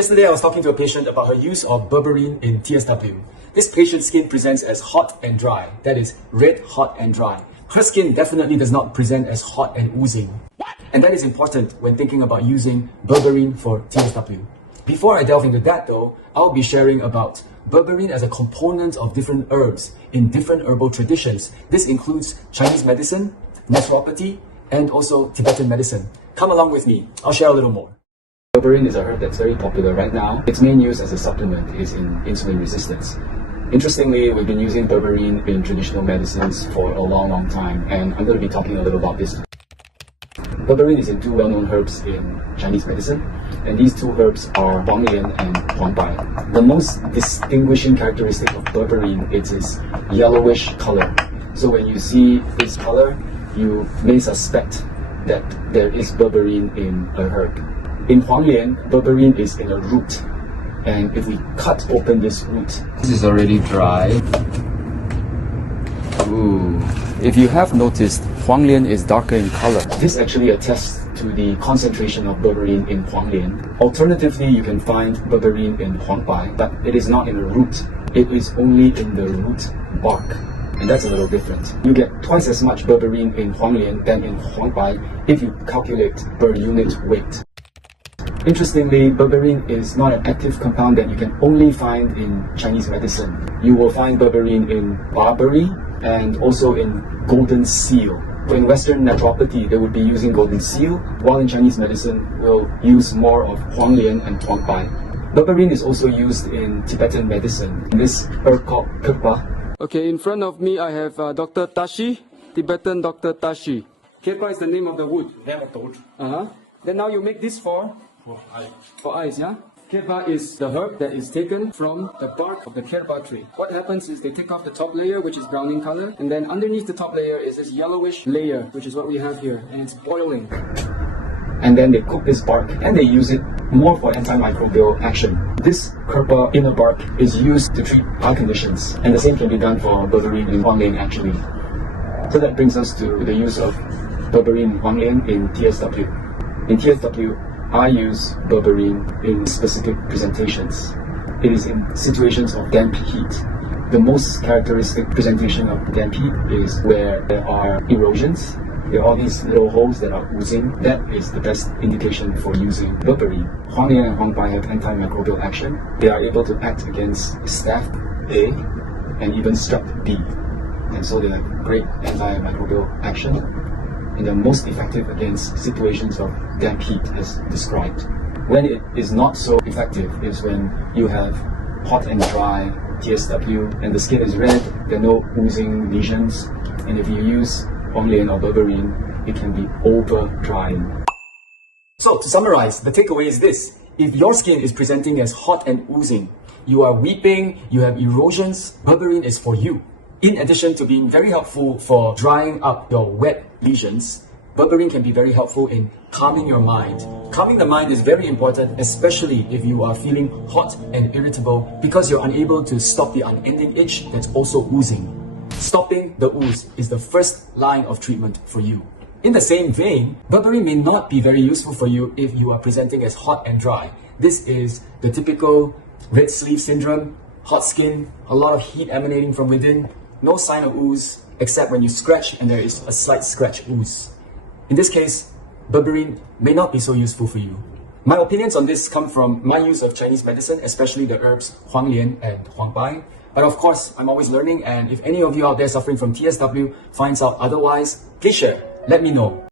Yesterday, I was talking to a patient about her use of Berberine in TSW. This patient's skin presents as hot and dry. That is, red, hot, and dry. Her skin definitely does not present as hot and oozing. And that is important when thinking about using Berberine for TSW. Before I delve into that though, I'll be sharing about Berberine as a component of different herbs in different herbal traditions. This includes Chinese medicine, naturopathy, and also Tibetan medicine. Come along with me, I'll share a little more. Berberine is a herb that's very popular right now. Its main use as a supplement is in insulin resistance. Interestingly, we've been using Berberine in traditional medicines for a long time, and I'm going to be talking a little about this. Berberine is in two well-known herbs in Chinese medicine, and these two herbs are Huanglian and Huangbai. The most distinguishing characteristic of Berberine is its yellowish color. So when you see its color, you may suspect that there is Berberine in a herb. In Huanglian, Berberine is in a root, and if we cut open this root, this is already dry. Ooh. If you have noticed, Huanglian is darker in color. This actually attests to the concentration of Berberine in Huanglian. Alternatively, you can find Berberine in Huangbai, but it is not in a root. It is only in the root bark. And that's a little different. You get twice as much Berberine in Huanglian than in Huangbai if you calculate per unit weight. Interestingly, Berberine is not an active compound that you can only find in Chinese medicine. You will find Berberine in barberry and also in golden seal. So in Western naturopathy, they would be using golden seal, while in Chinese medicine, we'll use more of Huanglian and Huangbai. Berberine is also used in Tibetan medicine, in this herb called kirpa. Okay, in front of me I have Dr. Tashi, Tibetan Dr. Tashi. Kirpa is the name of the wood. Then now you make this for eyes, yeah? Kirpa is the herb that is taken from the bark of the kirpa tree. What happens is they take off the top layer, which is brown in color, and then underneath the top layer is this yellowish layer, which is what we have here, and it's boiling. And then they cook this bark, and they use it more for antimicrobial action. This kirpa inner bark is used to treat eye conditions, and the same can be done for Berberine in Huanglian actually. So that brings us to the use of Berberine Huanglian in TSW. In TSW, I use Berberine in specific presentations. It is in situations of damp heat. The most characteristic presentation of damp heat is where there are erosions. There are all these little holes that are oozing. That is the best indication for using Berberine. Huanglian and Huangbai have antimicrobial action. They are able to act against staph A and even strep B. And so they have great antimicrobial action. And they're most effective against situations of damp heat as described. When it is not so effective is when you have hot and dry TSW and the skin is red, there are no oozing lesions, and if you use Huanglian or Berberine, it can be over drying. So to summarize, the takeaway is this: if your skin is presenting as hot and oozing, you are weeping, you have erosions, Berberine is for you. In addition to being very helpful for drying up your wet lesions, Berberine can be very helpful in calming your mind. Calming the mind is very important, especially if you are feeling hot and irritable because you're unable to stop the unending itch that's also oozing. Stopping the ooze is the first line of treatment for you. In the same vein, Berberine may not be very useful for you if you are presenting as hot and dry. This is the typical red sleeve syndrome, hot skin, a lot of heat emanating from within, no sign of ooze, except when you scratch and there is a slight scratch ooze. In this case, Berberine may not be so useful for you. My opinions on this come from my use of Chinese medicine, especially the herbs Huanglian and Huangbai. But of course, I'm always learning, and if any of you out there suffering from TSW finds out otherwise, please share, let me know.